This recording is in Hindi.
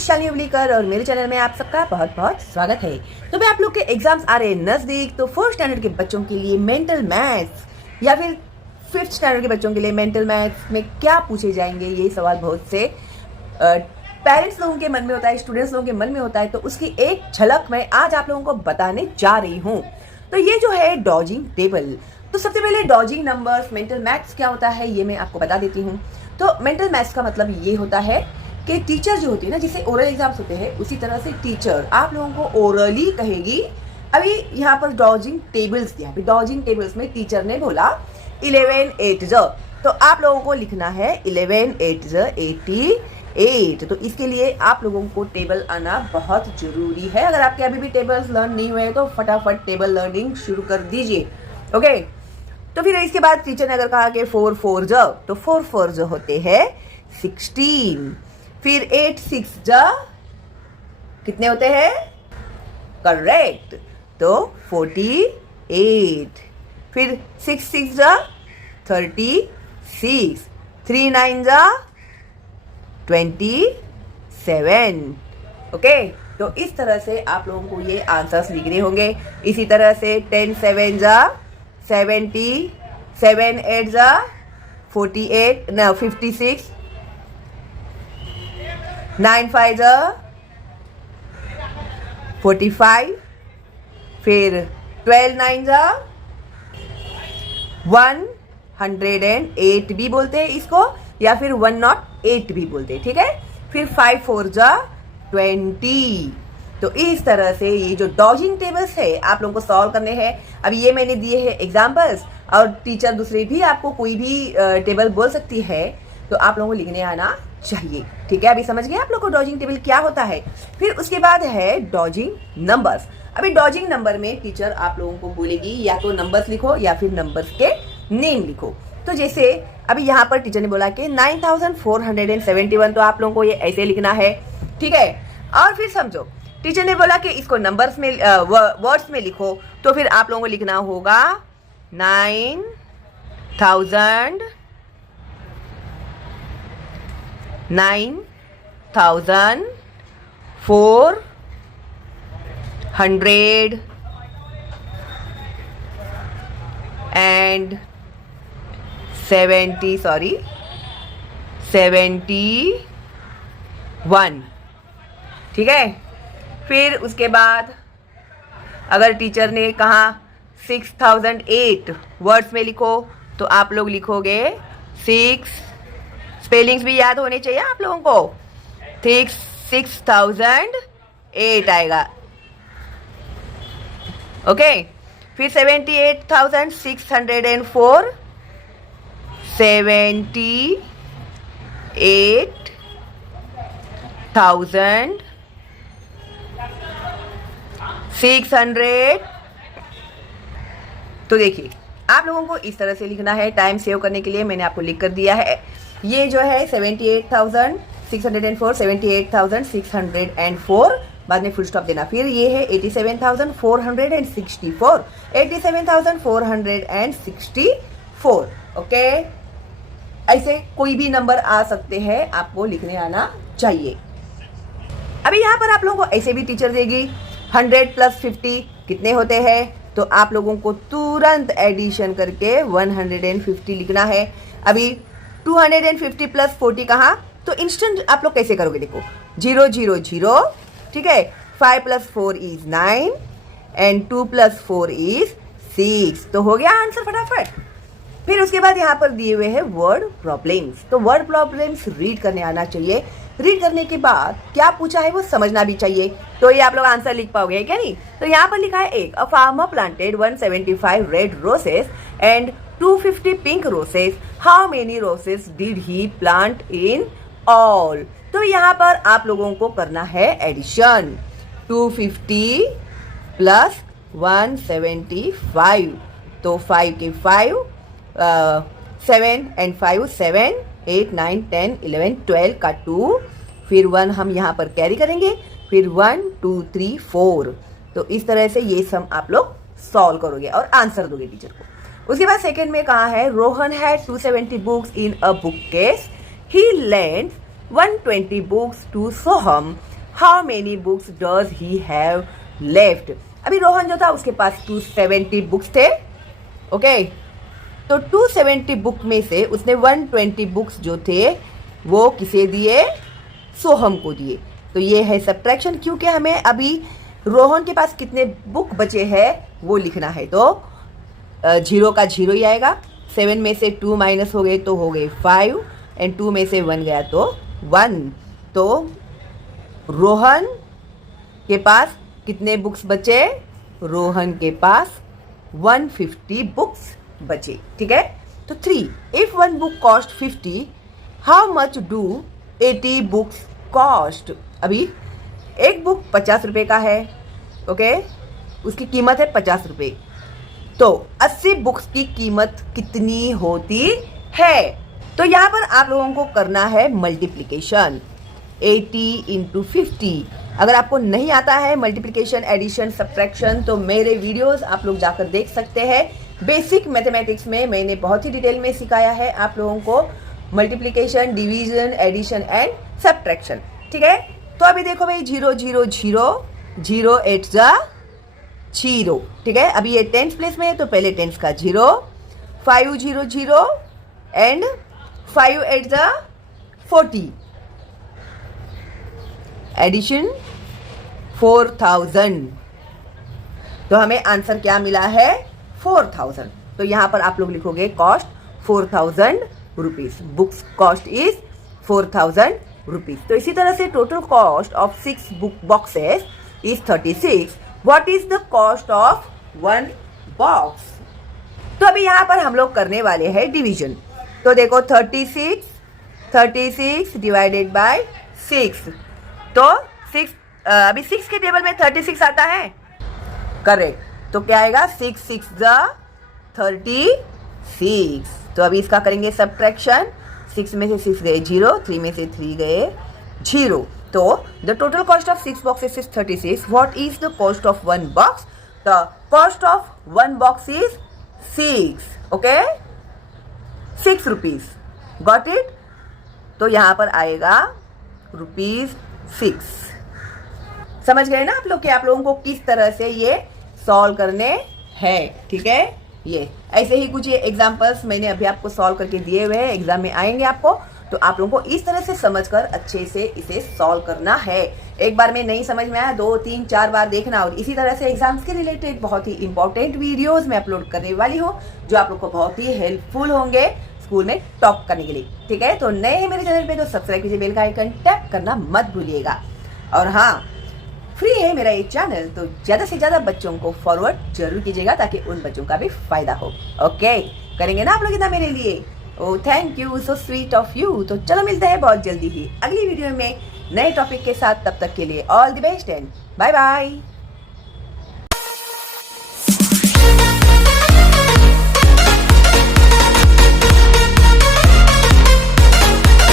शालिनी उबलीकर और मेरे चैनल में आप सबका बहुत बहुत स्वागत है। तो मैं आप लोग के एग्जाम्स आ रहे हैं नजदीक, तो 4th स्टैंडर्ड के बच्चों के लिए मेंटल मैथ्स या फिर 5th स्टैंडर्ड के बच्चों के लिए मेंटल मैथ्स में क्या पूछे जाएंगे, ये सवाल बहुत से पेरेंट्स लोगों के मन में होता है, स्टूडेंट्स लोगों के मन में होता है। तो उसकी एक झलक मैं आज आप लोगों को बताने जा रही हूँ। तो ये जो है डॉजिंग टेबल, तो सबसे पहले डॉजिंग नंबर्स मेंटल मैथ्स क्या होता है ये मैं आपको बता देती हूँ। तो मेंटल मैथ्स का मतलब ये होता है कि टीचर जो होती है ना, जैसे ओरल एग्जाम्स होते हैं उसी तरह से टीचर आप लोगों को ओरली कहेगी। अभी यहाँ पर डॉजिंग टेबल्स दिया, डॉजिंग टेबल्स में टीचर ने बोला 11 8 ज, तो आप लोगों को लिखना है 11 8 ज 88। तो इसके लिए आप लोगों को टेबल आना बहुत जरूरी है। अगर आपके अभी भी टेबल्स लर्न नहीं हुए तो फटाफट टेबल लर्निंग शुरू कर दीजिए। ओके, तो फिर इसके बाद टीचर ने अगर कहा कि 4 4 ज, तो 4 4 ज होते हैं 16। फिर 8 6 जा कितने होते हैं? करेक्ट, तो 48। फिर 6 6 जा 36। 3 9 जा 27। ओके, तो इस तरह से आप लोगों को ये आंसर्स लिखने होंगे। इसी तरह से 10 7 जा 70। 7 8 जा 48 ना 56। 9 5 जा 45। फिर 12 9 जा 108 भी बोलते हैं इसको, या फिर 108 भी बोलते हैं, ठीक है। फिर 5 4 जा 20। तो इस तरह से ये जो डॉजिंग टेबल्स है आप लोगों को सॉल्व करने हैं। अभी ये मैंने दिए हैं एग्जाम्पल्स, और टीचर दूसरे भी आपको कोई भी टेबल बोल सकती है, तो आप लोगों को लिखने आना चाहिए, ठीक है। अभी समझ गए आप लोग को डॉजिंग टेबल क्या होता है। फिर उसके बाद है डॉजिंग नंबर्स। अभी डॉजिंग नंबर में टीचर आप लोगों को बोलेगी या तो नंबर्स लिखो या फिर नंबर्स के नेम लिखो। तो जैसे अभी यहाँ पर टीचर ने बोला कि 9471, तो आप लोगों को ये ऐसे लिखना है, ठीक है। और फिर समझो टीचर ने बोला कि इसको नंबर्स में वर्ड्स में लिखो, तो फिर आप लोगों को लिखना होगा 9000 9400 and 71, ठीक है। फिर उसके बाद अगर टीचर ने कहा 6008 वर्ड्स में लिखो, तो आप लोग लिखोगे 6, स्पेलिंग्स भी याद होने चाहिए आप लोगों को, 6008 आएगा। ओके, फिर 78,604 78,600। तो देखिए आप लोगों को इस तरह से लिखना है। टाइम सेव करने के लिए मैंने आपको लिख कर दिया है। ये जो है 78,604 78,604, बाद में फुल स्टॉप देना। फिर ये है 87,464 87,464। ओके, ऐसे कोई भी नंबर आ सकते हैं, आपको लिखने आना चाहिए। अभी यहाँ पर आप लोगों को ऐसे भी टीचर देगी 100 + 50 कितने होते हैं, तो आप लोगों को तुरंत एडिशन करके 150 लिखना है। अभी 250 + 40 कहाँ, तो इंस्टेंट आप लोग कैसे करोगे, देखो 0 0 0, ठीक है। 5 + 4 = 9 and 2 + 4 = 6, तो हो गया आंसर फटाफट। फिर उसके बाद यहाँ पर दिए हुए हैं वर्ड प्रॉब्लम्स। तो वर्ड प्रॉब्लम्स रीड करने आना चाहिए। रीड करने के बाद क्या पूछा है वो समझना भी चाहिए, तो ये आप लोग आंसर लिख पाओगे क्या नहीं। तो यहाँ पर लिखा है एक, a farmer planted 175 red रोसेस and 250 pink रोसेस, how many रोसेस did he plant in all. तो यहाँ पर आप लोगों को करना है एडिशन, 250 + 175, तो 5 के 5, 7 and 5 7 8 9 10 11 12 का 2, फिर 1 हम यहाँ पर कैरी करेंगे, फिर 1 2 3 4। तो इस तरह से ये सम आप लोग सॉल्व करोगे और आंसर दोगे टीचर को। उसके बाद सेकंड में कहा है Rohan had 270 books in a book case, he lent 120 books to Soham, how many books does he have left. अभी रोहन जो था उसके पास 270 बुक्स थे, ओके। तो 270 बुक में से उसने 120 बुक्स जो थे वो किसे दिए, सोहम को दिए। तो ये है सब्ट्रैक्शन, क्योंकि हमें अभी रोहन के पास कितने बुक बचे हैं वो लिखना है। तो 0 का 0 ही आएगा, 7 में से 2 माइनस हो गए तो हो गए 5 एंड 2 में से 1 गया तो 1। तो रोहन के पास कितने बुक्स बचे, रोहन के पास 150 बुक्स बचे, ठीक है। तो 3, if one book cost 50, how much do 80 books cost. अभी एक बुक 50 रुपये का है, ओके, उसकी कीमत है 50 रुपये। तो 80 बुक्स की कीमत कितनी होती है। तो यहाँ पर आप लोगों को करना है मल्टीप्लिकेशन, 80 इंटू 50। अगर आपको नहीं आता है मल्टीप्लिकेशन, एडिशन, सब्ट्रैक्शन, तो मेरे वीडियोस आप लोग जाकर देख सकते हैं। बेसिक मैथमेटिक्स में मैंने बहुत ही डिटेल में सिखाया है आप लोगों को multiplication, division, addition and subtraction, ठीक है। तो अभी देखो भाई 0 0 0 0 8 जा 0, ठीक है। अभी ये 10th प्लेस में है तो पहले 10th का 0, 5 0 0 एंड 5 8 जा 40, एडिशन 4000। तो हमें आंसर क्या मिला है, 4000। तो यहां पर आप लोग लिखोगे cost 4000 rupees, books cost is 4000 rupees. तो इसी तरह से total cost of 6 book boxes is 36। What is the cost of 1 box. तो अभी यहां पर हम लोग करने वाले हैं डिवीजन। तो देखो 36 डिवाइडेड बाय 6। तो 6 अभी 6 के टेबल में 36 आता है, करेक्ट। तो क्या आएगा, 6 6 जा 36। तो अभी इसका करेंगे सब्ट्रैक्शन, 6 में से 6 गए 0, 3 में से 3 गए 0। तो the total cost of 6 boxes is 36। What is the cost of 1 box. The cost of 1 box is 6, okay, 6 rupees, got it. तो यहां पर आएगा ₹6। समझ गए ना आप लोग कि आप लोगों को किस तरह से ये सॉल्व करने हैं, ठीक है। ये ऐसे ही कुछ ये एग्जांपल्स मैंने अभी आपको सॉल्व करके दिए हुए हैं, एग्जाम में आएंगे आपको। तो आप लोगों को इस तरह से समझकर अच्छे से इसे सॉल्व करना है। एक बार में नहीं समझ में आया 2 3 4 बार देखना। और इसी तरह से एग्जाम्स के रिलेटेड बहुत ही इंपॉर्टेंट वीडियोस मैं अपलोड करने वाली हूँ जो आप लोग को बहुत ही हेल्पफुल होंगे स्कूल में टॉप करने के लिए, ठीक है। तो नए हैं मेरे चैनल पे तो सब्सक्राइब कीजिए, बेल का आइकन टैप करना मत भूलिएगा। और हाँ, फ्री है मेरा ये चैनल, तो ज्यादा से ज्यादा बच्चों को फॉरवर्ड जरूर कीजिएगा ताकि उन बच्चों का भी फायदा हो, ओके। करेंगे ना आप लोग इतना मेरे लिए। Oh thank you, so sweet of you. तो चलो मिलते हैं बहुत जल्दी ही अगली वीडियो में नए टॉपिक के साथ। तब तक के लिए all the best and bye bye.